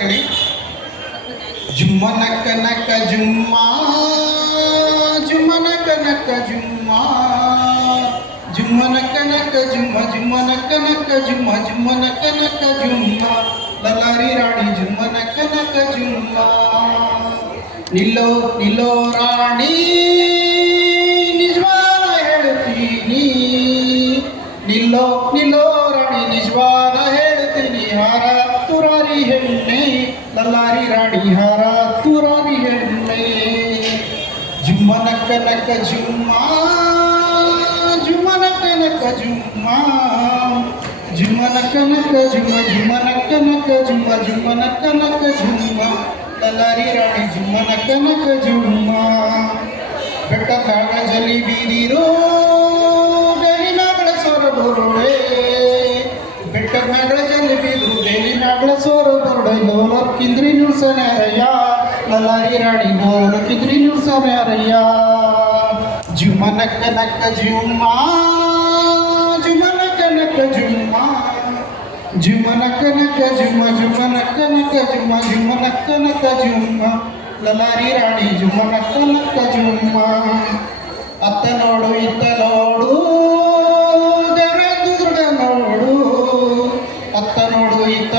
ಹೇಳಿ. ಜುಮ್ಮ ನಕ್ಕ ನಕ್ಕ ಜುಮ್ಮ, ಜುಮ್ಮ ನಕ್ಕ ನಕ್ಕ ಜುಮ್ಮ, ಜುಮ್ಮ ನಕ್ಕ ನಕ್ಕ ಜುಮ್ಮ, ಜುಮ್ಮ ನಕ್ಕ ನಕ್ಕ ಜುಮ್ಮ, ಜುಮ್ಮ ನಕ್ಕ ನಕ್ಕ ಜುಮ್ಮ, ಲಲಾರಿ ರಾಣಿ ಜುಮ್ಮ ನಕ್ಕ ನಕ್ಕ ಜುಮ್ಮ. ನಿಲ್ಲೋ ನಿಲ್ಲೋ ರಾಣಿ ನಿಜವಾನ ಹೇಳ್ತೀನಿ, ನಿಲ್ಲೋ ನಿಲ್ಲೋ ರಾಣಿ ನಿಜವಾನ ಹೇಳ್ತೀನಿ. ಹಾರ ತುರಾರಿ ಹೆಣ್ಣೆ ಲಲ್ಲಾರಿ ರಾಣಿ, ಹಾರ ತುರಾರಿ ಹೆಣ್ಣೆ. ಜುಮ್ಮ ನಕ್ಕ ನಕ್ಕ ಜುಮ್ಮ, ಜುಮ್ಮ ನಕ್ಕ ನಕ್ಕ ಜುಮ್ಮ, ಜುಮ್ಮ ನಕ್ಕ ನಕ್ಕ ಜುಮ್ಮ, ಜುಮ್ಮ ನಕ್ಕ ನಕ್ಕ ಜುಮ್ಮ, ಜುಮ್ಮ ನಕ್ಕ ನಕ್ಕ ಜುಮ್ಮ, ಲಲ್ಲಾರಿ ರಾಣಿ ಜುಮ್ಮ ನಕ್ಕ ನಕ್ಕ ಜುಮ್ಮ. ಬೆಟ್ಟ ಕಾಗಜಲಿ ಬೀದಿರೋ ಬೇಲಿ ಮ್ಯಾಗಳ ಸೊರ ಬರೋಡೆ, ಬೆಟ್ಟ ಮ್ಯಾಗಳ ಜಲಿ ಬೀದ್ರು ಬೇಲಿ ಮ್ಯಾಗಳ ಸೊರ ಬರೋಡೆ. ಲೋಲಕ್ಕಿಂದ್ರಿ ನುಡ್ಸನ್ಯಾರಯ್ಯ ಲಲ್ಲಾರಿ ರಾಣಿ, ಲೋಲಕ್ಕಿಂದ್ರಿ ನುಡ್ಸನ್ಯಾರಯ್ಯ. ಜುಮ್ಮ ನಕ್ಕ ನಕ್ಕ ಜುಮ್ಮ, ಜುಮ್ಮ ನಕ್ಕ ನಕ್ಕ ಜುಮ್ಮ, ಜುಮ್ಮ ನಕ್ಕ ನಕ್ಕ ಜುಮ್ಮ, ಜುಮ್ಮ ನಕ್ಕ ನಕ್ಕ ಜುಮ್ಮ, ಜುಮ್ಮ ನಕ್ಕ ನಕ್ಕ ಜುಮ್ಮ, ಲಲ್ಲಾರಿ ರಾಣಿ ಜುಮ್ಮ ನಕ್ಕ ನಕ್ಕ ಜುಮ್ಮ. ಅತ್ತ ನೋಡು ಇತ್ತ ನೋಡು ದೇವರಂದು ದೃಢ ನೋಡು, ಅತ್ತ ನೋಡು ಇತ್ತ